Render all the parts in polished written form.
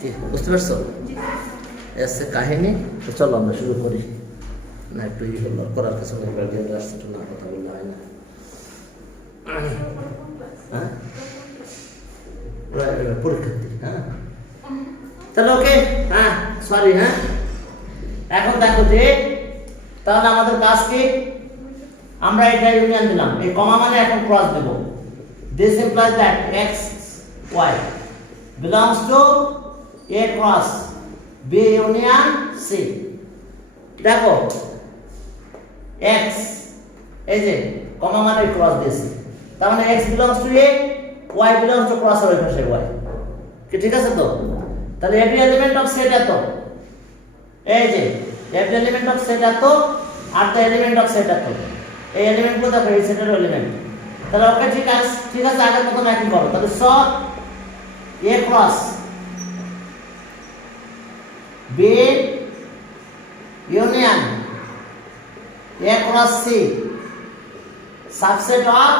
কি বুঝতে পারছো? এসে কাহিনী। তো চলো আমরা শুরু করি। না একটু করার কিছু গার্ডিয়ানরা আসছে, একটু না কথা বললে হয় না। হ্যাঁ পরীক্ষার্থী। হ্যাঁ তাহলে ওকে। হ্যাঁ সরি। হ্যাঁ এখন দেখো যে তাহলে আমাদের কাজ কি, আমরা এটা ইউনিয়ন দিলাম, এই কমা মানে এখন ক্রস দেব। This implies that x y belongs to a cross b union c। দেখো x এই যে কমা মানে ক্রস দিয়েছি, তার মানে x belongs to a, y belongs to cross এর পাশে y। কি ঠিক আছে তো? তাহলে every element of set এত, এই যে every element of set এত আর the element of set এত, এই এলিমেন্ট গুলো দেখো এই সেটের এলিমেন্ট। তাহলে ওকে ঠিক আছে, ঠিক আছে আগের মতো একই করো। তাহলে স a cross b union a cross c subset of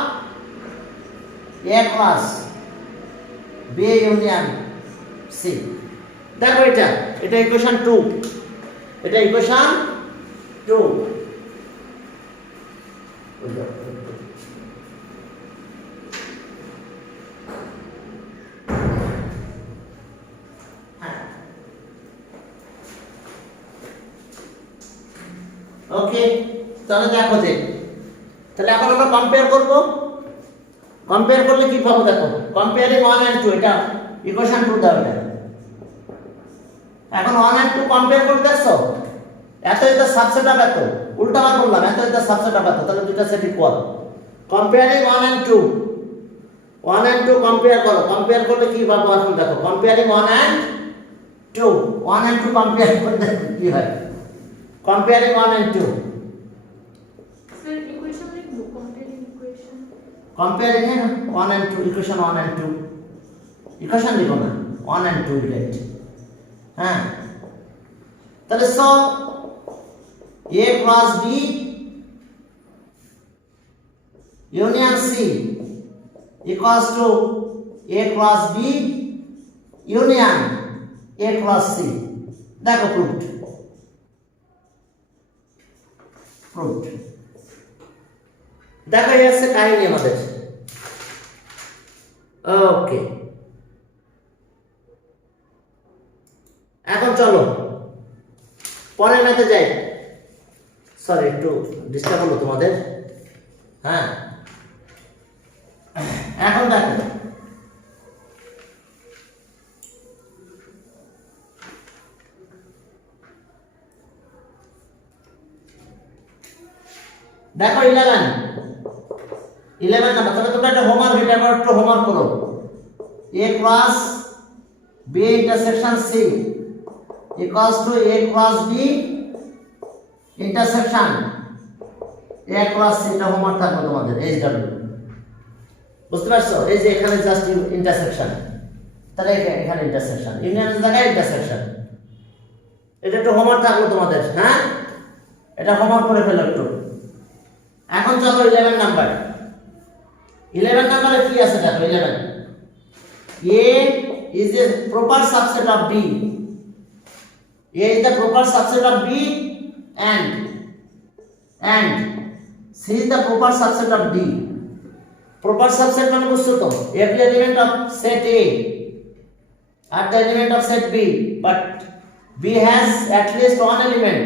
a cross b union c। দেখো এটা ইকুয়েশন 2, এটা ইকুয়েশন 2। ওকে তাহলে দেখো যে তাহলে এখন আমরা কম্পেয়ার করব। কম্পেয়ার করলে কি পাবো দেখো, কম্পেয়ারিং 1 and 2, এটা ইকুয়েশন 2 দাও। এটা এখন 1 and 2 কম্পেয়ার করে দেখছো, এত এটা সাবসেট অফ এত, উল্টা বার করলাম, এত এটা সাবসেট অফ এত, তাহলে দুটো set equal. Comparing 1 and 2, 1 and 2 compare করো। কম্পেয়ার করলে কি পাবো এখন দেখো, কম্পেয়ারিং 1 and 2, 1 and 2 কম্পেয়ার করলে কি হয়, কম্পেয়ারিং 1 and 2। Sir, equation লিখবো, comparing equation। Comparing 1 and 2, equation 1 and 2, equation লিখো না, 1 and 2 রাইট। হ্যাঁ তাহলে so a cross b union c equals to a cross b union a cross c। দেখো proofed, proofed. দেখো এই আছে কাহিনী আমাদের। ওকে এখন চলো পরের ম্যাথে যাই। সরি একটু ডিস্টার্ব হলো তোমাদের। হ্যাঁ এখন দেখো দেখো 11 নাম্বার। তাহলে তোমরা একটা হোমওয়ার্ক, এটা আবার একটু হোমওয়ার্ক করো। a cross b intersection c equals to a cross b intersection a cross c। এটা হোমওয়ার্ক থাকবে তোমাদের HW, বুঝতে পারছো? এই যে এখানে জাস্ট ইন্টারসেকশন, তাহলে এখানে ইন্টারসেকশন, ইউনিয়নের জায়গায় ইন্টারসেকশন। এটা একটু হোমওয়ার্ক থাকলো তোমাদের। হ্যাঁ এটা হোমওয়ার্ক করে ফেলো একটু। এখন চলো 11 নাম্বার। 11 নাম্বারে কি আছে দেখো, 11 a is a proper subset of b, a is the proper subset of b and c is the proper subset of d। proper subset মানে বুঝছো তো, every element of set a are the element of set b, but b has at least one element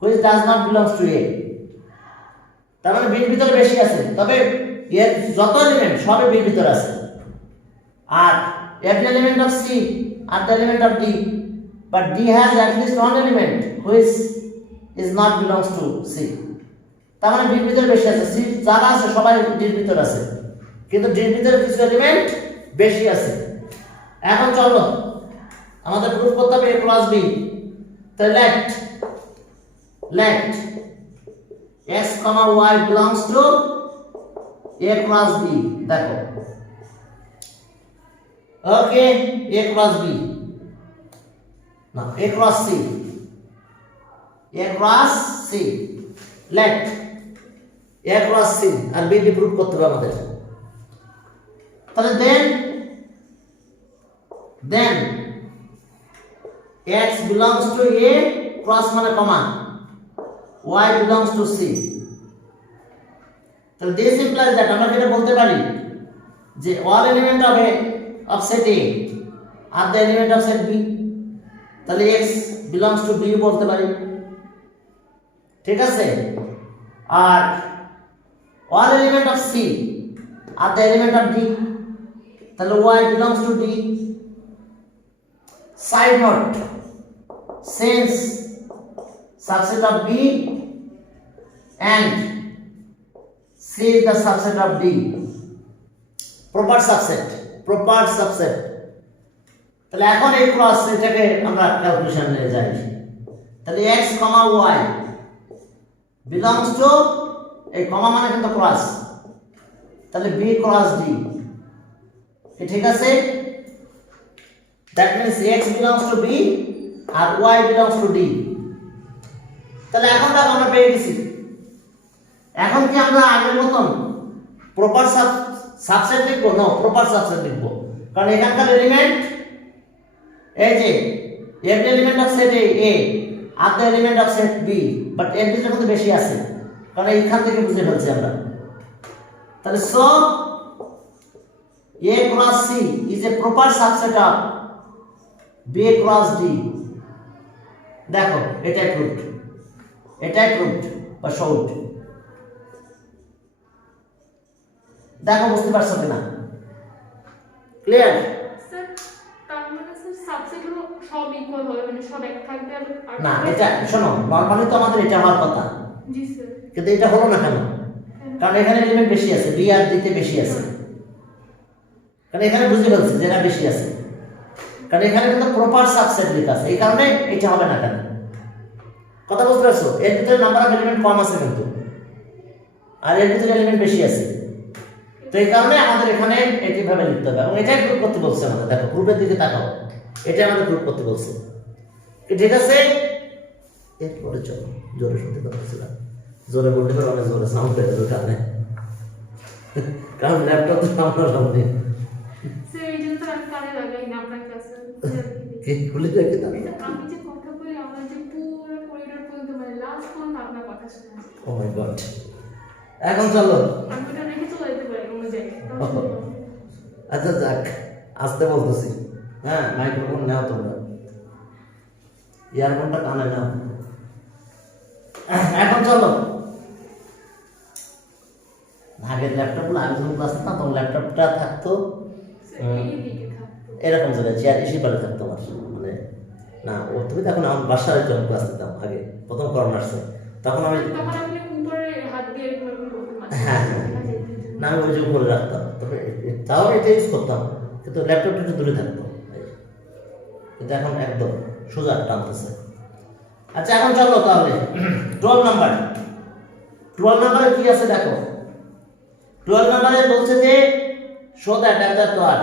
which does not belong to a। তার মানে বির ভিতরে বেশি আছে, তবে এর যত এলিমেন্ট সবই বির ভিতরে আছে। আর every element of c are the element of d, but d has at least one element which is not belongs to c। তার মানে বির ভিতরে বেশি আছে, c যারা আছে সবাই ডির ভিতরে আছে, কিন্তু ডির ভিতরে কিছু এলিমেন্ট বেশি আছে। এখন চলো আমাদের প্রুফ করতে হবে a ক্রস b। তাহলে let x, y belongs to a cross b। দেখো ওকে a cross b না a cross c, a cross c, let a cross c আর b টি প্রুফ করতে হবে আমাদের। তাহলে দেন x belongs to a cross মানে কমা y belongs to c তাহলে this implies that আমরা যেটা বলতে পারি যে all element of set A are the element of set B তাহলে x belongs to B বলতে পারি ঠিক আছে আর all element of C are the element of D তাহলে y belongs to D side note since subset of B and C is the subset of D proper subset তাহলে এখন এই cross এটাকে আমরা ক্যালকুলেশন নিয়ে যাই তাহলে x, y belongs to এই কমা মানে কিন্তু ক্রস তাহলে B cross D ঠিক আছে that means x belongs to B R y belongs to D তাহলে এখন দেখো আমরা পেয়ে গেছি এখন কি আমরা আগের মতন প্রপার সাবসেট লিখবো না প্রপার সাবসেট লিখবো কারণ এখানকার এলিমেন্ট এই যে every element of set A are the element of set B but এর ভিতরে কিন্তু বেশি আছে কারণ এইখান থেকে বুঝে ফেলছি আমরা তাহলে so A cross C is a proper subset of B cross D দেখো এটাই প্রুভড বা শোড দেখো বুঝতে পারছো কিনা ক্লিয়ার স্যার তার মানে স্যার সাবসেট হলো সব ইকুয়াল হবে মানে সব এক থাকবে আর না এটা শোনো নরমালি তো আমাদের এটা হওয়ার কথা জি স্যার কিন্তু এটা হলো না কেন কারণ এখানে এলিমেন্ট বেশি আছে বি আর দিতে বেশি আছে কারণ এখানে বুঝতে পারছি যে না বেশি আছে কারণ এখানে কিন্তু প্রপার সাবসেট লেখা আছে এই কারণে এটা হবে না কেন কথা বুঝতে পারছো এর ভিতরে নাম্বার অফ এলিমেন্ট কম আছে কিন্তু আর এর ভিতরে এলিমেন্ট বেশি আছে তো এই কারণে আমাদের এখানে এটি ভাবে লিখতে হবে এবং এটাই গ্রুপ করতে বলছে আমাদের দেখো গ্রুপের দিকে তাকাও এটা আমাদের গ্রুপ করতে বলছে ঠিক আছে এরপরে চলো জোরে শুনতে পাচ্ছিলাম জোরে বলতে পারো অনেক জোরে সাউন্ড পেয়ে যাবে কারণে কারণ ল্যাপটপ তো আমার সামনে স্যার এই জন্য তো আমি কানে লাগাই না আপনার ক্লাসে কি খুলে দেখে দাও আমি যে কথা বলি আমার যে পুরো করিডোর পর্যন্ত মানে লাস্ট পর্যন্ত আপনার কথা শোনা যায় ও মাই গড এখন চলো আমি এটা রেখে চলে যেতে পারি অন্য জায়গায় আচ্ছা যাক আসতে বলতেছি হ্যাঁ মাইক্রোফোন নাও তোমরা ইয়ারফোনটা কানে নাও এখন চলো আগের ল্যাপটপগুলো আগে যখন ক্লাস না তখন ল্যাপটপটা থাকতো এরকম জায়গায় চেয়ার এসে পারে থাকতো আমার মানে না ও তুমি তখন আমার বাসায় যখন ক্লাস নিতাম আগে প্রথম করোনা আসছে তখন আমি হ্যাঁ না আমি ওই যে উপরে রাখতাম তবে তাও এটা ইউজ করতাম কিন্তু ল্যাপটপটা একটু দূরে থাকতো কিন্তু এখন একদম সোজা টানতেছে আচ্ছা এখন চলো তাহলে 12 নাম্বারে কি আছে দেখো 12 নাম্বারে বলছে যে show that at the are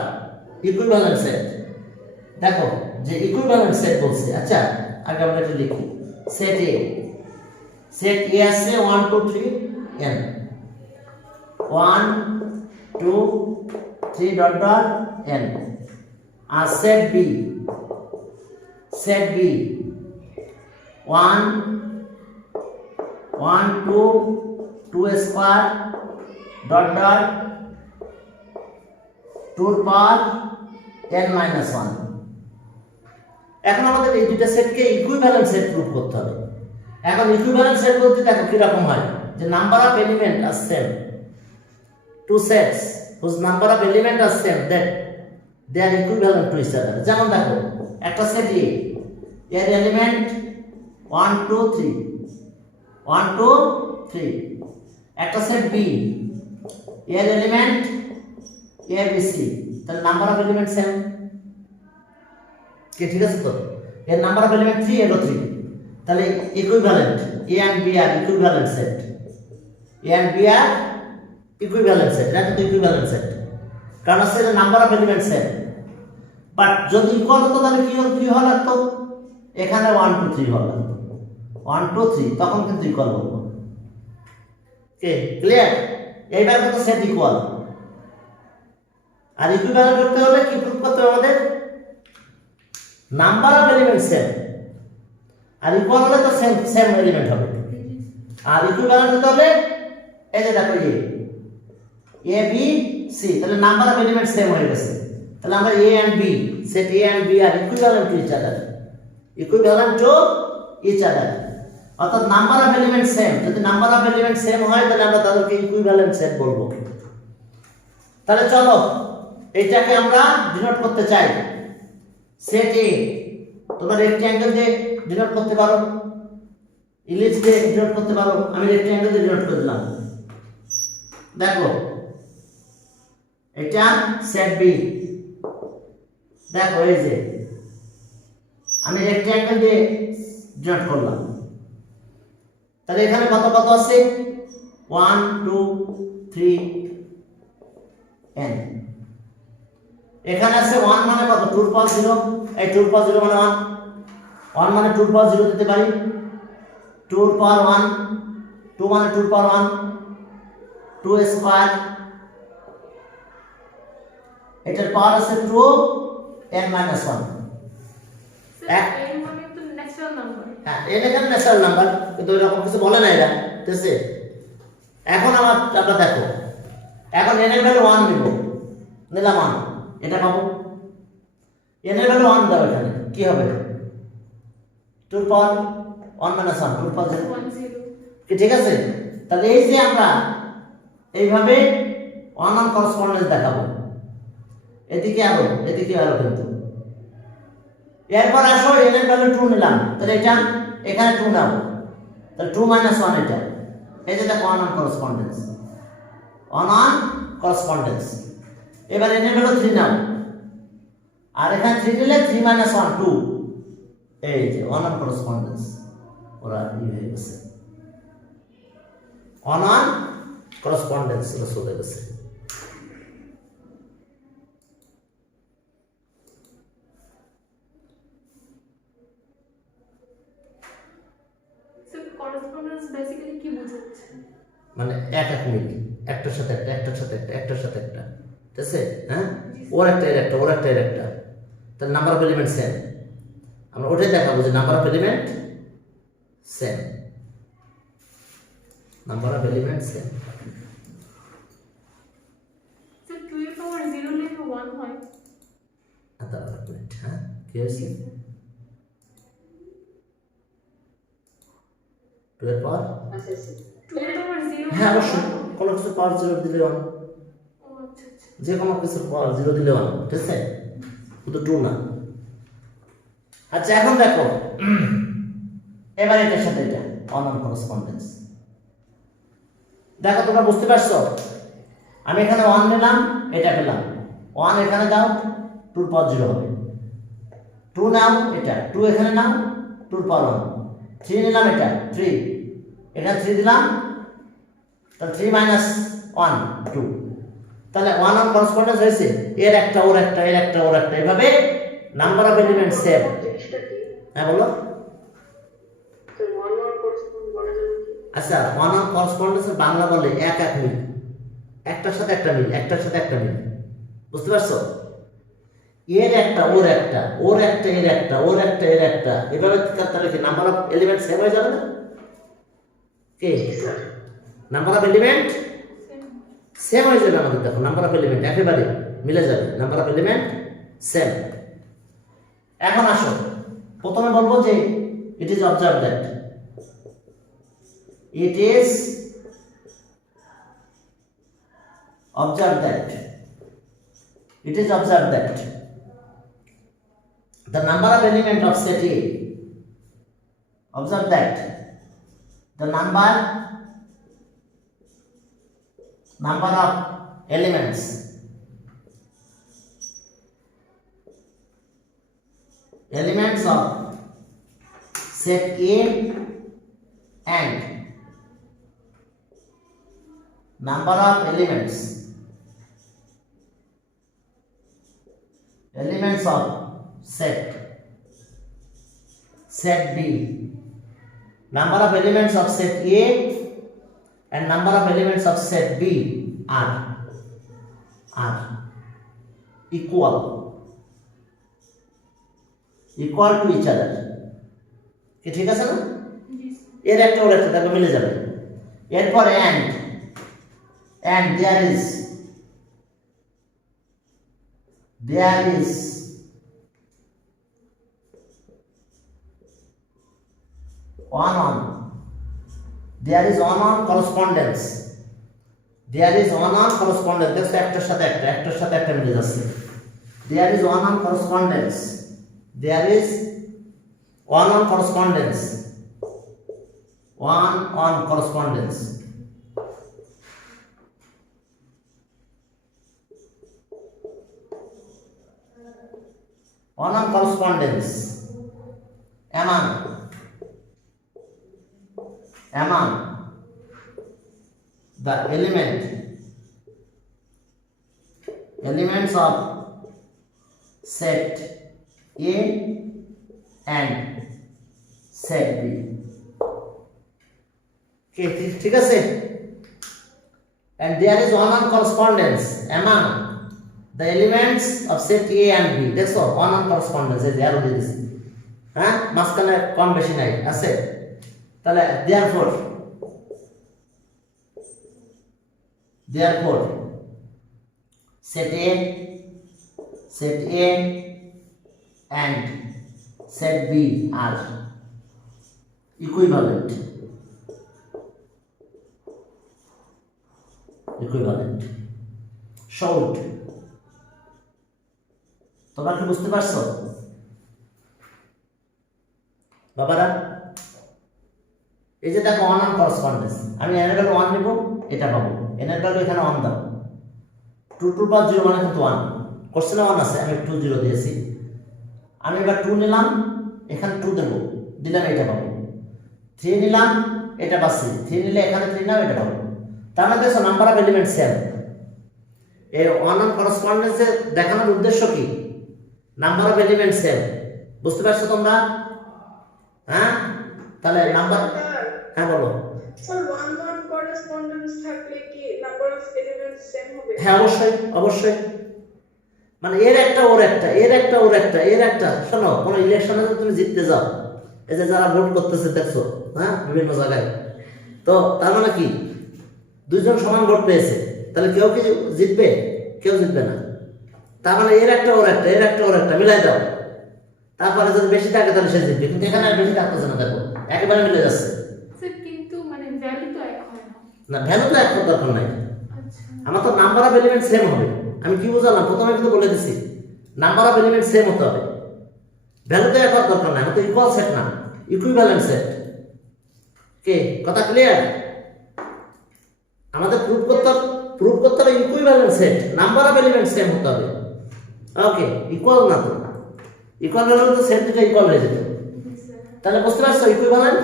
equivalent set দেখো যে ইকুইভ্যালেন্ট সেট বলছে আচ্ছা আগে আমরা এটা লিখি সেট এ আছে 1 2 3 n 1 2 3 dot dot n আর set B 1 1 2 2 square dot dot 2 power n minus 1 এখন আমাদের এই দুটো সেটকে ইকুইভ্যালেন্ট সেট প্রুভ করতে হবে এখন ইকুইভ্যালেন্ট সেট বলতে দেখো কি রকম হয় যে number of element are same two sets whose number of element are same that they are equivalent to each other যেমন দেখো একটা সেট এ এর এলিমেন্ট 1 2 3 1 2 3 একটা সেট বি এর এলিমেন্ট এ বি সি তাহলে নাম্বার অফ এলিমেন্ট সেম কি ঠিক আছে তো এর নাম্বার অফ এলিমেন্ট 3 এর 3 তাহলে equivalent A and B R equivalent set A and B R equivalent set এটা কিন্তু ইকুইভ্যালেন্ট সেট কারণ হচ্ছে যে number of element set but যদি ইকুয়াল হতো তাহলে কি হওয়া লাগতো এখানে 1 2 3 হওয়া লাগতো 1 2 3 তখন কিন্তু ইকুয়াল হতো কে ক্লিয়ার এইবার কিন্তু সেট ইকুয়াল আর ইকুইভ্যালেন্ট করতে হলে কি প্রুফ করতে হবে আমাদের নাম্বার অফ এলিমেন্ট সেম, আর ইকুয়াল হলে তো সেম সেম এলিমেন্ট হবে, আর ইকুইভ্যালেন্ট হতে হলে এই যে দেখো এ বি সি, তাহলে নাম্বার অফ এলিমেন্ট সেম হয়ে গেছে। তাহলে আমরা A and B, set A and B R equivalent to each other, equivalent to each other, অর্থাৎ নাম্বার অফ এলিমেন্ট সেম। যদি নাম্বার অফ এলিমেন্ট সেম হয় তাহলে আমরা তাদেরকে ইকুইভ্যালেন্ট সেট বলবো। তাহলে চলো এইটাকে আমরা ডিনোট করতে চাই সেট এ, তোমরা রেক্ট্যাঙ্গেল দিয়ে ডিনোট করতে পারো, ইলিপস দিয়ে ডিনোট করতে পারো, আমি রেক্ট্যাঙ্গেল দিয়ে ডিনোট করে দিলাম। দেখো এটা সেট বি, দেখো এই যে আমি রেক্ট্যাঙ্গেল দিয়ে ডিনোট করলাম। তাহলে এখানে কত কত আছে 1 2 3 n, এখানে আছে 1 মানে কত 2 পাওয়ার 0, এই 2 পাওয়ার 0 মানে 1, 1 মানে 2 পাওয়ার 0 দিতে পারি, 2 পাওয়ার 1, 2 মানে 2 পাওয়ার 1, 2 স্কয়ার, এটার পাওয়ার আছে 2 n minus 1। স্যার এর মানে তো ন্যাচারাল নাম্বার। হ্যাঁ n এখানে ন্যাচারাল নাম্বার, কিন্তু এরকম কিছু বলে না এরা, ঠিক আছে। এখন আমরা দেখো, এখন n এর ভ্যালু 1 নিব, নিলাম 1, এটা পাবো। n এর ভ্যালু 1 দাও, এখানে কি হবে 2 পাওয়ার 1 minus 1, 2 পাওয়ার 0, 1 0 কি ঠিক আছে। তাহলে এই যে আমরা এইভাবে 1 1 করসপন্ডেন্স দেখাবো, এদিকে আরো এদিকে আরো, কিন্তু এরপর আসো n এর ভ্যালু 2 নিলাম, তাহলে এটা এখানে 2 নাও, তাহলে 2 minus 1 এটা, এই যে দেখো 1 1 করসপন্ডেন্স, 1 1 করসপন্ডেন্স। এবার n এর ভ্যালু 3 নাও, আর এখানে 3 নিলে 3 minus 1 2, এই যে 1 1 করসপন্ডেন্স, ওরা হয়ে গেছে 1 1 করসপন্ডেন্স চলে গেছে। স্যার করেসপন্ডেন্স বেসিক্যালি কি বোঝাচ্ছে? মানে এক এক মিল, একটার সাথে একটা, একটার সাথে একটা, একটার সাথে একটা, ঠিক আছে। হ্যাঁ ওর একটা এর একটা, ওর একটা এর একটা, তাহলে নাম্বার অফ এলিমেন্ট সেম। আমরা ওটাই দেখাবো যে number of element same, number of element same. Sir 2 এর পাওয়ার 0 লিখে 1 হয়। আচ্ছা এক মিনিট, হ্যাঁ কি হয়েছে 2 এর পাওয়ার, 2 এর পাওয়ার 0, হ্যাঁ অবশ্যই কোনো কিছু পাওয়ার 0 দিলে 1, ও আচ্ছা আচ্ছা। যে কোনো কিছু পাওয়ার 0 দিলে 1, ঠিক আছে, শুধু 2 না। আচ্ছা এখন দেখো এবার এটার সাথে এটা 1 1 করসপন্ডেন্স, দেখো তোমরা বুঝতে পারছো, আমি এখানে 1 নিলাম, এটা পেলাম, 1 এখানে দাও 2 এর পাওয়ার 0 হবে, 2 নাও এটা, 2 এখানে নাও 2 এর পাওয়ার 1, 3 নিলাম এটা 3, এখানে 3 দিলাম, তাহলে 3 minus 1 2, তাহলে 1 1 করসপন্ডেন্স হয়েছে, এর একটা ওর একটা, এর একটা ওর একটা, এভাবে নাম্বার অফ এলিমেন্ট সেম। হ্যাঁ বলো। আচ্ছা 1 1 করসপন্ডেন্স বাংলা বলে এক এক মিল, একটার সাথে একটা মিল, একটার সাথে একটা মিল, বুঝতে পারছো। এর একটা ওর একটা, ওর একটা এর একটা, ওর একটা এর একটা, এভাবে তাহলে কি নাম্বার অফ এলিমেন্ট সেম হয়ে যাবে না? কি নাম্বার অফ এলিমেন্ট সেম হয়ে যাবে আমাদের, দেখো নাম্বার অফ এলিমেন্ট একেবারে মিলে যাবে, নাম্বার অফ এলিমেন্ট সেম। এখন আসো প্রথমে বলবো যে it is observe that, it is observed that, it is observed that the number of element of set A, observe that the number of elements of set A and number of elements of set B, number of elements of set A and number of elements of set B are equal, equal to each other, কি ঠিক আছে না? জি এর একটা ওর একটা দেখো মিলে যাবে। এরপর and there is on there is on correspondence, there is on correspondence, দেখো একটার সাথে একটা মিলে যাচ্ছে। there is on correspondence, there is on correspondence, on correspondence, on correspondence among the elements of set A and set B, okay, ঠিক আছে? and there is on correspondence among the elements of set A and B, দেখো on correspondence এই যে আরো দিয়ে দিছি, হ্যাঁ মাঝখানে কম বেশি নাই আছে। তাহলে therefore set A and set B are equivalent, showed, তোমরা কি বুঝতে পারছো বাবারা? এই যে দেখো অন করসপন্ডেন্স, আমি এর ভ্যালু 1 নিব, এটা পাবো, এর ভ্যালু এখানে 1 দাও, 2 2 + 0 মানে কিন্তু 1, কোশ্চেনে 1 আছে, আমি 2 0 দিয়েছি। আমি এবার 2 নিলাম, এখানে 2 দেব, দিলাম এটা পাবো। 3 নিলাম, এটা পাচ্ছি, 3 নিলে এখানে 3 নাও, এটা পাবো। তার মানে দেখো নাম্বার অফ এলিমেন্ট সেম। এই অন করসপন্ডেন্সে দেখানোর উদ্দেশ্য কি? নাম্বার অফ এলিমেন্ট সেম, বুঝতে পারছো তোমরা? হ্যাঁ, তাহলে নাম্বার, হ্যাঁ বলো। স্যার ওয়ান করেসপন্ডেন্স থাকলে কি নাম্বার অফ এলিমেন্টস সেম হবে? হ্যাঁ অবশ্যই, মানে এর একটা ওর একটা, এর একটা ওর একটা, এর একটা। শোনো, কোনো ইলেকশনে যদি তুমি জিততে যাও, এই যে যারা ভোট করতেছে দেখছো, হ্যাঁ বিভিন্ন জায়গায়, তো তার মানে কি দুইজন সমান ভোট পেয়েছে, তাহলে কেউ কি জিতবে? কেউ জিতবে না। তার মানে এর একটা ওর একটা, এর একটা ওর একটা মিলাই দাও, তারপরে যদি বেশি থাকে তাহলে সে জিতবে। কিন্তু এখানে আর বেশি থাকতেছে না, দেখো একেবারে মিলে যাচ্ছে। স্যার কিন্তু মানে ভ্যালু তো এক হয় না। না, ভ্যালু তো এক হওয়ার দরকার নাই, আচ্ছা আমার তো নাম্বার অফ এলিমেন্ট সেম হবে। আমি কি বুঝালাম প্রথমে? কিন্তু বলে দিছি নাম্বার অফ এলিমেন্ট সেম হতে হবে, ভ্যালু তো এক হওয়ার দরকার নাই, আমার তো ইকুয়াল সেট না, ইকুইভ্যালেন্ট সেট। কে কথা ক্লিয়ার? আমাদের প্রুফ করতে হবে equivalent set, number of element same হতে হবে। ওকে, ইকুয়াল না তো, ইকুয়াল হলে তো সেট দুটো ইকুয়াল হয়ে যেত। তাহলে বুঝতে পারছো ইকুইভ্যালেন্ট?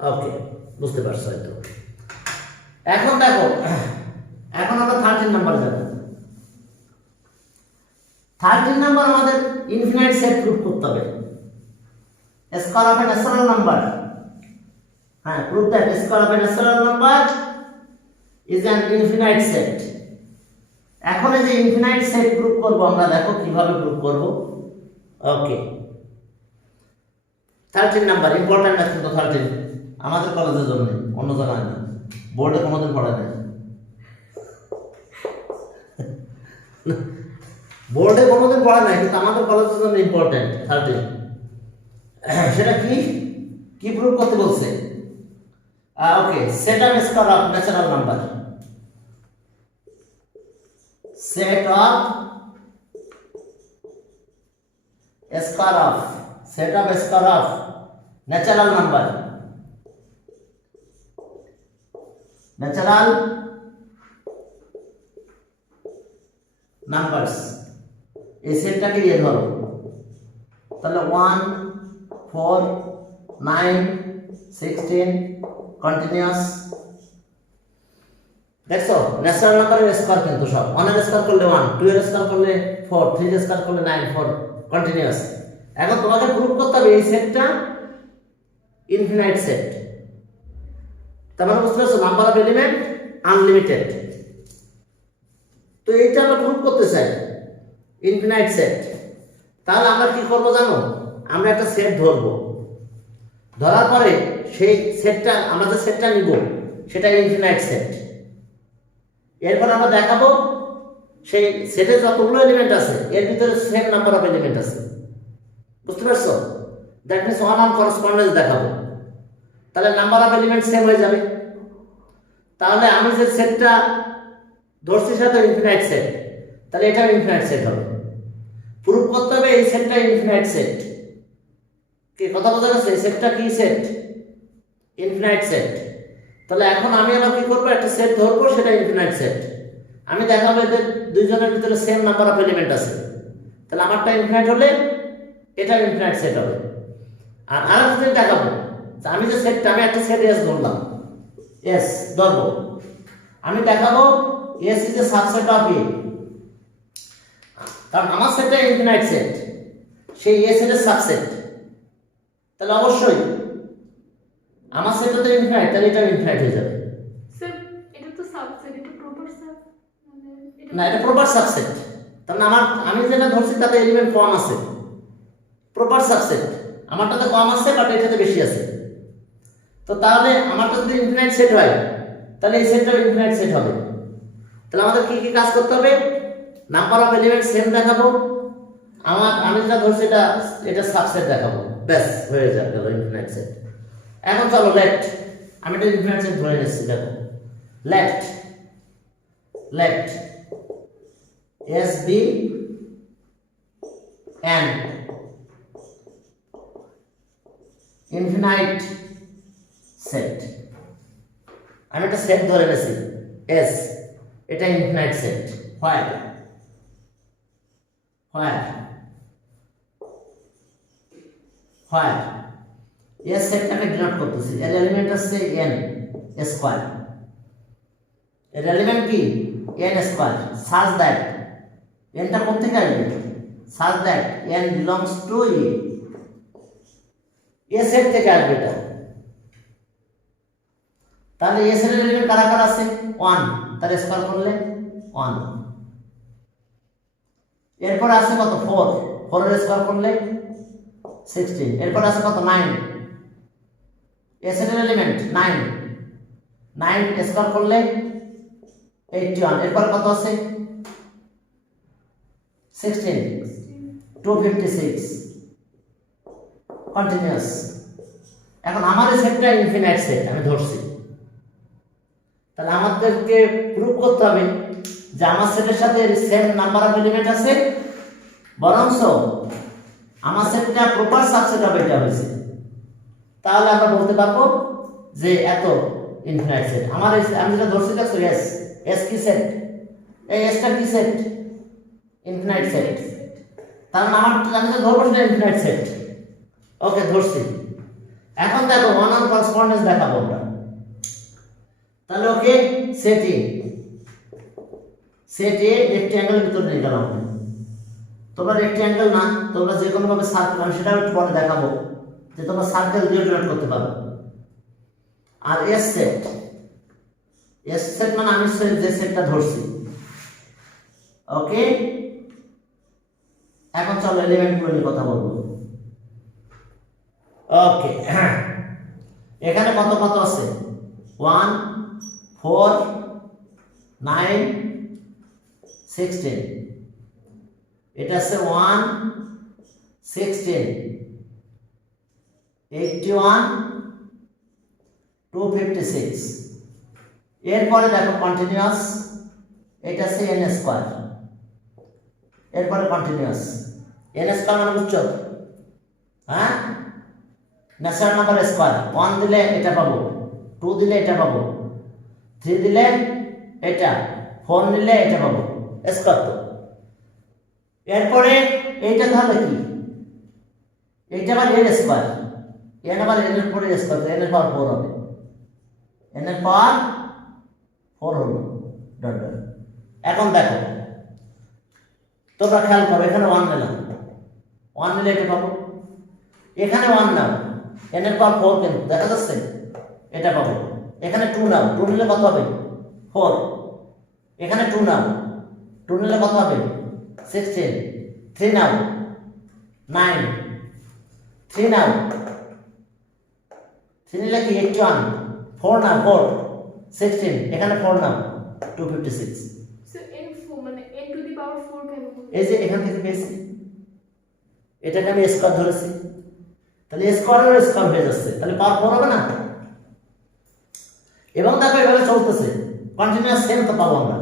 ওকে, বুঝতে পারছো হয়তো। এখন দেখো, এখন আমরা 13 নাম্বার যাব। 13 নাম্বার আমাদের ইনফিনাইট সেট প্রুফ করতে হবে। Square of a natural number, হ্যাঁ, proof that square of a natural number is an infinite set. এখন এই যে ইনফিনাইট সেট প্রুফ করব আমরা, দেখো কিভাবে প্রুফ করব। ওকে, 13 নাম্বার ইম্পর্টেন্ট আছে তো। 13 আমাদের কলেজের জন্য, অন্য জায়গায় না, বোর্ডে কোনোদিন পড়া নেই, বোর্ডে কোনোদিন পড়া নাই, কিন্তু আমাদের কলেজের জন্য ইম্পর্টেন্ট 13। সেটা কি প্রুফ করতে বলছে? Okay, set of square of natural number, set of square of natural number, natural numbers, এই সেটটাকে নিয়ে ধরো। তাহলে 1 4 9 16 কন্টিনিউয়াস। দেখছো ন্যাচারাল নাম্বারের স্কয়ার কিন্তু সব, 1 এর স্কয়ার করলে 1, 2 এর স্কয়ার করলে 4, 3 এর স্কয়ার করলে 9, 4 কন্টিনিউয়াস। এখন তোমাকে প্রুফ করতে হবে এই সেটটা ইনফিনাইট সেট। তার মানে বুঝতে পারছো নাম্বার অফ এলিমেন্ট আনলিমিটেড। তো এইটা আমরা প্রুফ করতে চাই ইনফিনাইট সেট। তাহলে আমরা কি করব জানো, আমরা একটা সেট ধরবো, ধরার পরে সেই সেটটা আমরা যে সেটটা নিব সেটা ইনফিনাইট সেট। এরপর আমরা দেখাবো সেই সেটের যতগুলো এলিমেন্ট আছে এর ভিতরে সেম নাম্বার অফ এলিমেন্ট আছে, বুঝতে পারছো? That means one on correspondence দেখাবো, তাহলে নাম্বার অফ এলিমেন্ট সেম হয়ে যাবে। তাহলে আমি যে সেটটা ধরছি সেটা ইনফিনাইট সেট, তাহলে এটা ইনফিনাইট সেট হবে। প্রুফ করতে হবে এই সেটটা ইনফিনাইট সেট। কি কথা বোঝা গেছে? এই সেটটা কি সেট? Infinite set. তাহলে এখন আমি আবার কি করবো, একটা সেট ধরবো, সেটা ইনফিনাইট সেট। আমি দেখাবো এদের দুইজনের ভিতরে সেম নাম্বার অফ এলিমেন্ট আছে, তাহলে আমারটা ইনফিনাইট হলে এটা ইনফিনাইট সেট হবে। আর আরেকটা জিনিস দেখাবো, যে আমি যে সেটটা, আমি একটা সেট এস ধরলাম, এস ধরবো, আমি দেখাবো S is a subset of A, কারণ আমার সেটটা ইনফিনাইট সেট, সেই এ সেটের সাবসেট। তাহলে অবশ্যই আমার সেটটা তো ইনফিনাইট, তাহলে এটা ইনফিনাইট হয়ে যাবে। স্যার এটা তো সাবসেট, এটা প্রপার সাব, মানে না, এটা প্রপার সাবসেট। তার মানে আমি যেটা ধরছি তাতে এলিমেন্ট কম আছে, প্রপার সাবসেট। আমারটাতে কম আছে বাট এটাতে বেশি আছে। তো তাহলে আমারটা যদি ইনফিনাইট সেট হয় তাহলে এই সেটটাও ইনফিনাইট সেট হবে। তাহলে আমাদের কি কি কাজ করতে হবে? নাম্বার অফ এলিমেন্ট সেম দেখাবো, আমি যেটা ধরছি এটা সাবসেট দেখাবো, ব্যাস হয়ে যাবে, গেল ইনফিনাইট সেট। এখন চলো লেট, আমি এটা ইনফিনাইট সেট ধরে নিচ্ছি, দেখো let S be an infinite set. আমি একটা সেট ধরে নিয়েছি এস, এটা ইনফিনাইট সেট। হোয়ার এস সেটটাকে ডিনোট করতেছি, এর এলিমেন্ট আছে এন স্কয়ার, এর এলিমেন্ট কি এন স্কয়ার, সাজ দ্যাট এনটা কোথেকে আসবে, such that N belongs to a set থেকে আসবে এটা। তাহলে এ সেটের এলিমেন্ট কারা কারা আছে? 1, তার স্কয়ার করলে 1। এরপর আছে কত? 4 এর স্কয়ার করলে 16। এরপর আছে কত? 9। এ সেটের এলিমেন্ট 9 স্কয়ার করলে 81। এরপর কত আছে? 16, 256 কন্টিনিউয়াস। এখন আমার এই সেটটা ইনফিনাইট সেট আমি ধরছি, তাহলে আমাদেরকে প্রুভ করতে হবে যে আমার সেটের সাথে সেম নাম্বার অফ এলিমেন্ট আছে, বরঞ্চ আমার সেটটা প্রপার সাবসেট অফ এটা হয়েছে। তাহলে আমরা বলতে পারবো যে এত ইনফিনাইট সেট। আমি যেটা ধরছি দেখছো এস কি সেট, এই এসটা কি সেট? Infinite set. তার মানে আমি যে ধরবো সেটা ইনফিনাইট সেট। ওকে, ধরছি। এখন দেখো ওয়ান অন করসপন্ডেন্স দেখাবো আমরা। তাহলে ওকে, সেট এ রেক্ট্যাঙ্গেলের ভিতরে নিয়ে গেলাম। তোমরা রেক্ট্যাঙ্গেল না, তোমরা যে কোনো ভাবে সার্কেল, আমি সেটাও একটু পরে দেখাবো যে তোমরা সার্কেল দিয়ে ডিনোট করতে পারো। আর এস সেট মানে আমি যে সেটটা ধরছি। ওকে, এখন চলো এলিমেন্টগুলো নিয়ে কথা বলবো। ওকে, এখানে কত কত আছে? 1, 4, 9, 16। এটা আছে 1, 16, 81, 256। এরপরে দেখো কন্টিনিউয়াস, এটা আছে এন স্কয়ার। এরপরে কন্টিনিউয়াস, এন স্কয়ার মানে বুঝছো? হ্যাঁ, ন্যাচারাল নাম্বার স্কয়ার। 1 দিলে এটা পাবো, 2 দিলে এটা পাবো, 3 দিলে এটা, 4 নিলে এটা পাবো, স্কয়ার তো। এরপরে এইটা তাহলে কি? এইটা আবার এন স্কয়ার, এন আবার এন এর পরে স্কয়ার, এন এর পাওয়ার 4 হবে, এন এর পাওয়ার 4 হলো ডট ডট। এখন দেখো তোমরা খেয়াল করো, এখানে 1 নিলাম, 1 নিলে এটা পাবো, এখানে 1 নাও, এন এর পাওয়ার 4 কিন্তু দেখা যাচ্ছে, এটা পাবো। এখানে 2 নাও, 2 নিলে কত হবে? 4। এখানে 2 নাও, 2 নিলে কত হবে? 16। 3 নাও, 9 3 নাও 3 নিলে কি 81 4 না 4 16 এখানে 4 নাও 256 So n4 মানে n to the power 4 কেন বলবো? এই যে এখান থেকে পেয়েছি এটাকে আমি স্কয়ার ধরেছি তাহলে স্কয়ারের স্কয়ার হয়ে যাচ্ছে তাহলে পাওয়ার 4 হবে না এবং দেখো এভাবে চলতেছে কন্টিনিউয়াস সেম তো পাবো আমরা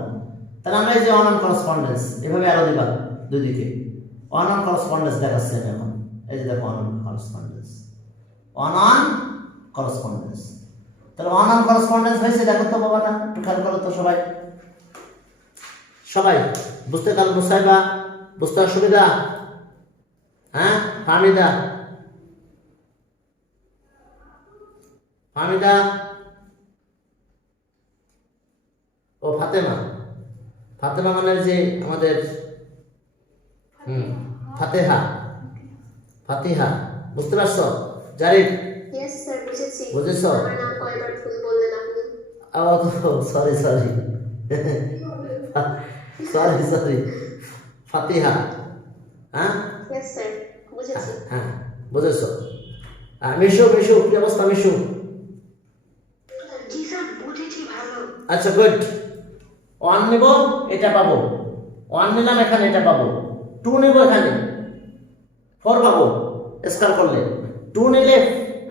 তাহলে আমরা এই যে অন অন করসপন্ডেন্স এভাবে আরো দিবা দুই দিকে অন অন করসপন্ডেন্স দেখাচ্ছে আমি এখন এই যে দেখো অন অন করসপন্ডেন্স তাহলে অন অন করসপন্ডেন্স হয়েছে দেখো তো বাবাটা একটু খেয়াল করো তো সবাই সবাই বুঝতে গেল মুসাইবা বুঝতে অসুবিধা হ্যাঁ ফামিদা ও ফাতেমা মানে যে আমাদের ফাতিহা বুঝতে পারছো জারিফ Yes, sir, বুঝেছি। বুঝেছো? আমার নাম কয়বার ভুল বললেন আপনি? সরি ফাতিহা হ্যাঁ Yes, sir, বুঝেছি। হ্যাঁ বুঝেছো মিশু কি অবস্থা মিশু জি স্যার, বুঝেছি ভালো। আচ্ছা গুড 1 নিব এটা পাবো 1 নিলাম এখানে এটা পাবো 2 নিব এখানে 4 পাবো স্কয়ার করলে 2 নিলে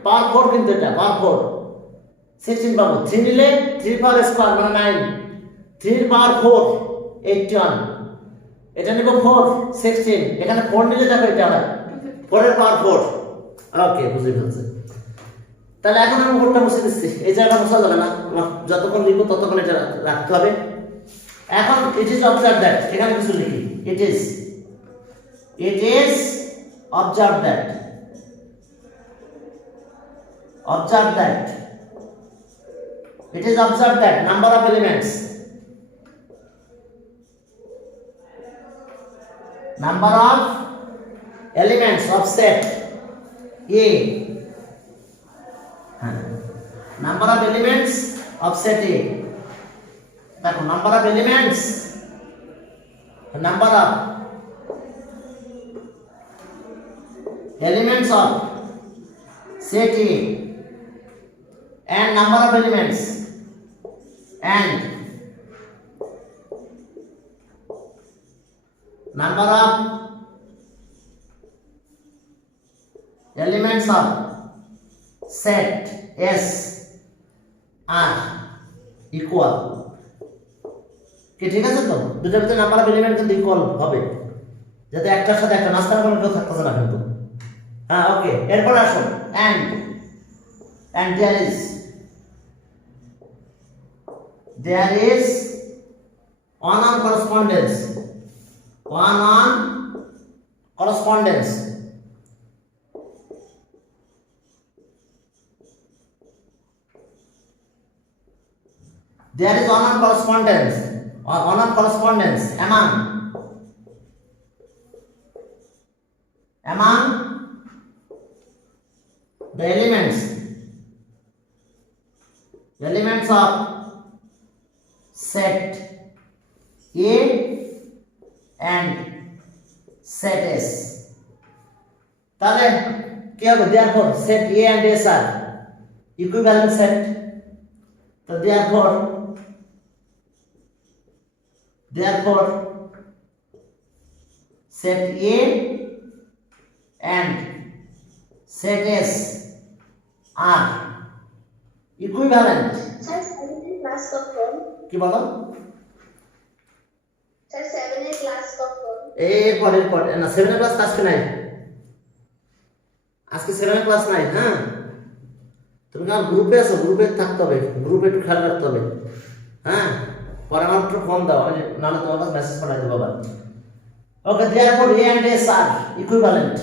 পাওয়ার 4 কিন্তু এটা পাওয়ার 4 16 পাবো 3 নিলে 3 পাওয়ার স্কয়ার মানে 9 3 পাওয়ার 4 81 এটা নিব 4 16 এখানে 4 নিলে দেখো এটা হয় 4 এর পাওয়ার 4 ওকে বুঝে ফেলছে তাহলে এখন আমি উপরটা মুছে দিচ্ছি এই জায়গাটা মোছা যাবে না যতক্ষণ লিখবো ততক্ষণ এটা রাখতে হবে এখন ইট ইজ অবজার্ভ দ্যাট এখানে কিছু লিখি it is observe that it is observed that number of elements of set A number of elements of set A দেখো number of elements of set A and number of elements and number of elements of set S are equal কি ঠিক আছে তো দুটোর ভিতরে number of element কিন্তু equal হবে যাতে একটার সাথে একটা নাস্তার কোনো কেউ থাকতেছে না কিন্তু হ্যাঁ ওকে এরপর আসুন and there is one-on correspondence there is one-on correspondence among the elements of set A and set S তাহলে কি হবে therefore set A and S are equivalent set তো therefore set A and set S are equivalent sir 7 এর class কখন? কি বলো sir 7 এর class কখন? এরপর না 7 এর ক্লাস আজকে নাই আজকে 7 এর ক্লাস নাই হ্যাঁ তুমি কাল গ্রুপে আছো গ্রুপে থাকতে হবে গ্রুপে একটু খেয়াল রাখতে হবে হ্যাঁ পরে আমার একটু ফোন দাও নাহলে তোমার কাছে মেসেজ পাঠাই দেবো আবার ওকে therefore A and S are equivalent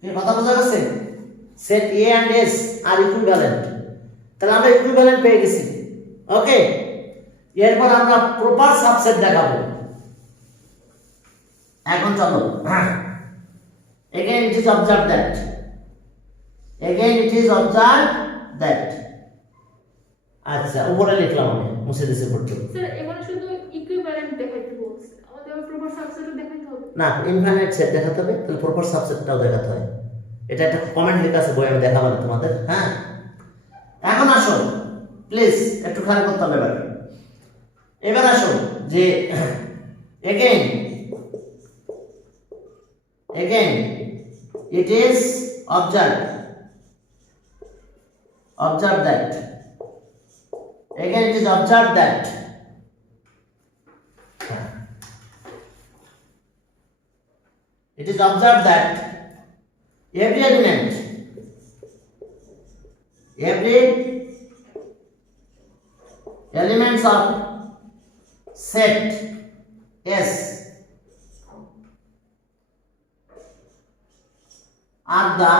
কি কথা বোঝা গেছে set A and S are equivalent তাহলে আমরা ইকুইভ্যালেন্ট পেয়ে গেছি ওকে এরপর আমরা প্রপার সাবসেট দেখাবো এখন চলো again it is observed that আচ্ছা উপরে লিখলাম আমি মুছে দিছে পড়তে স্যার এখানে শুধু ইকুইভ্যালেন্ট দেখাইতে বলছে, আমাদের প্রপার সাবসেটও দেখাইতে হবে। না, ইনফাইনাইট সেট দেখাতে হবে, তাহলে প্রপার সাবসেটটাও দেখাতে হয়। এটা একটা কমেন্ট লেখা আছে বই, আমি দেখাবো না তোমাদের। হ্যাঁ, এখন আসো প্লিজ, একটু খেয়াল করতে হবে এবার আসো যে again it is observed that again it is observed that it is observed that every elements of set S are the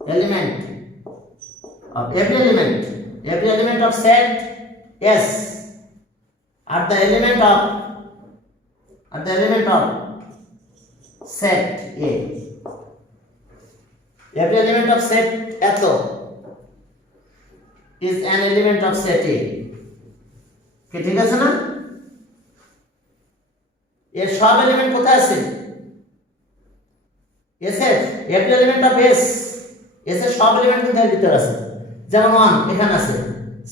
element of every element of set S are the element of set A. Every element of set eto is an element of set A. কি ঠিক আছে না? এর সব element কোথায় আছে? S এর every element of S, S এর সব এলিমেন্ট কিন্তু এর ভিতরে আছে। যেমন 1 এখানে আছে,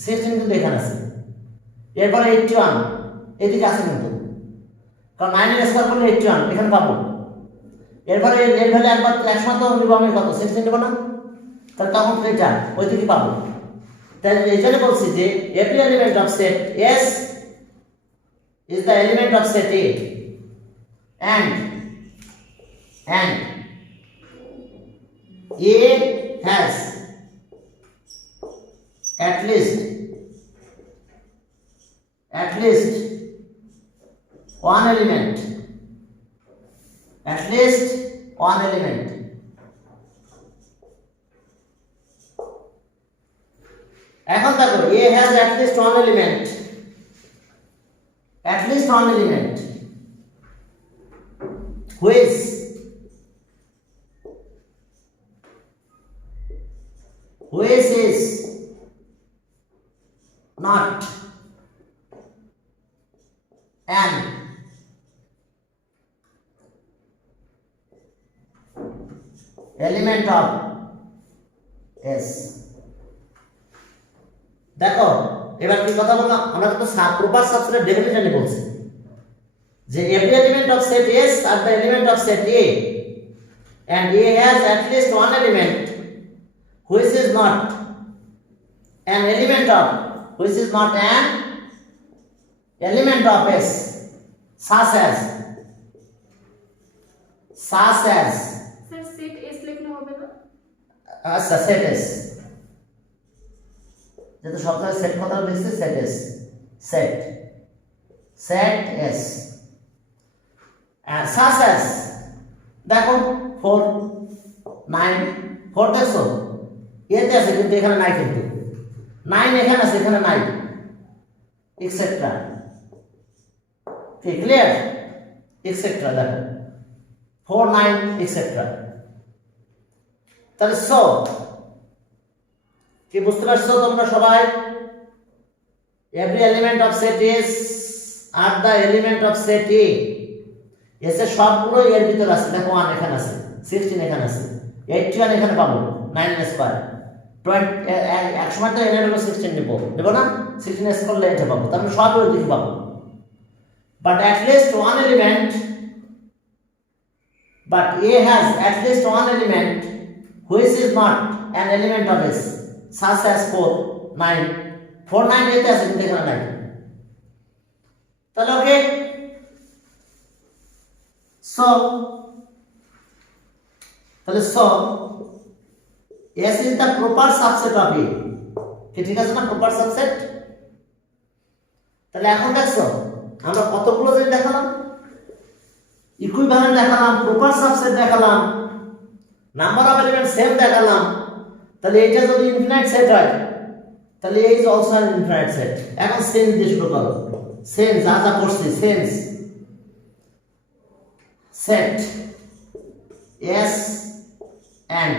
16 কিন্তু এখানে আছে, এরপরে 81 এদিকে আছে কিন্তু, কারণ 9 এর স্কয়ার করলে 81 এখানে পাবো। এরপরে এর ভ্যালু একবার একশো তো নিব, আমি কত 16 নেব না, তাহলে তখন এটা ওইদিকে পাবো। তাই এই জন্য বলছি যে every element of set S is the element of set A and A has at least one element, এখন দেখো A has at least one element, which is not an element of S. দেখো এবার কি কথা বললাম, আমরা তো proper সাবসেটের ডেফিনিশনই বলছি যে every element of set S are the element of set A and A has at least one element which is not an element of S, such as sir set S লিখলে হবে না? আচ্ছা set S, যেহেতু সব জায়গায় set কথা লিখছি, set S such as দেখো 4 9 4 দেখছো এতে আছে কিন্তু এখানে নাই, কিন্তু 9 এখানে আছে এখানে নাই, এক্সেট্রা। ক্লিয়ার? এক্সেট্রা দেখো 4 9 এক্সেট্রা। তাহলে সো কি বুঝতে পারছো তোমরা সবাই? every element of set S are the element of set A. S এর সবগুলো এর ভিতর আছে। দেখো 1 এখানে আছে, 16 এখানে আছে, 81 এখানে পাবো, 9 স্কয়ার 20 এক সময় তো এর হলো 16 নেব না, 16 স্কয়ার করলে এটা পাবো, তাহলে সব ওই দিকে পাবো। but at least one element A has at least one element which is not an element of S, such as 4 9 এতে আছে কিন্তু এখানে নাই। তাহলে ওকে, so S is the proper subset of A. ঠিক আছে না, প্রপার সাবসেট। তাহলে এখন দেখছো আমরা কতগুলো জিনিস দেখালাম, ইকুইভ্যালেন্ট দেখালাম, প্রপার সাবসেট দেখালাম, নাম্বার অফ এলিমেন্ট সেম দেখালাম। তাহলে এটা যদি ইনফিনাইট সেট হয় তাহলে এই is also an infinite set. এখন সেন্স দিয়ে শুরু করো, সেন্স যা করছি, sense set S and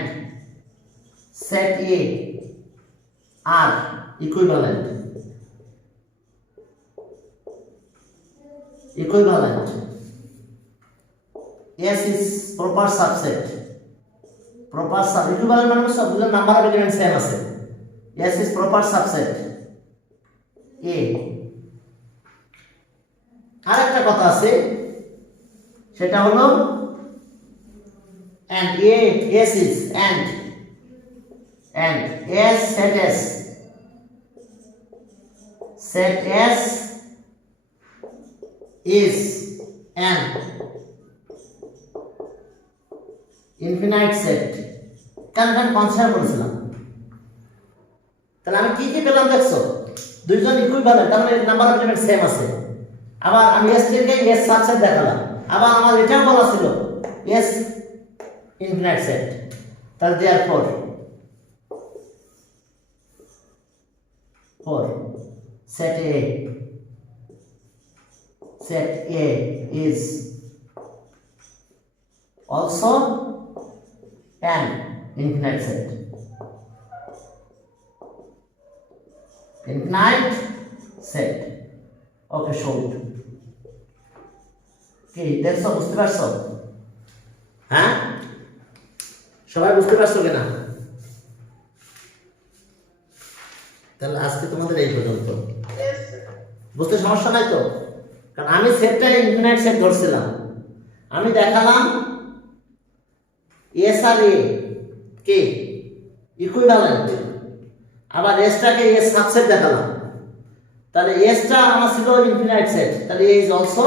set A are equivalent. S is proper subset. Equivalent মানে সবগুলো নাম্বার অফ এলিমেন্ট সেম আছে। S is proper subset A. আরেকটা কথা আছে, সেটা হলো and S is and S set S is an infinite set. কেন consider করেছিলাম, তাহলে আমি কি কি পেলাম দেখছো, দুইজন ইকুইভ্যালেন্ট, তার মানে নাম্বার অফ এলিমেন্ট সেম আছে। আবার আমি S থেকে S সাবসেট দেখালাম, আবার আমার এটাও বলা ছিল S ইনফিনিট সেট। তাহলে therefore set A is also an infinite set. Okay, showed. কি দেখছো, বুঝতে পারছো? হ্যাঁ, সবাই বুঝতে পারছো কিনা? তাহলে আজকে তোমাদের এই পর্যন্ত। Yes, sir. বুঝতে সমস্যা নাই তো? কারণ আমি সেটটা ইনফিনিট সেট ধরছিলাম, আমি দেখালাম এস আর এ কে ইকুইভ্যালেন্ট, আবার এসটাকে এস সাবসেট দেখালাম। তাহলে এসটা আমার ছিল ইনফিনিট সেট, তাহলে A is also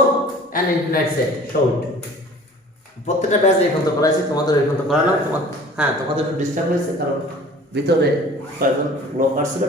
an infinite set. শোড প্রত্যেকটা ব্যাচ এই পর্যন্ত করাইছি, তোমাদের এই পর্যন্ত করালাম। হ্যাঁ, তোমাদের একটু ডিস্টার্ব হয়েছে কারণ ভিতরে কয়েকজন লোক আসছিল।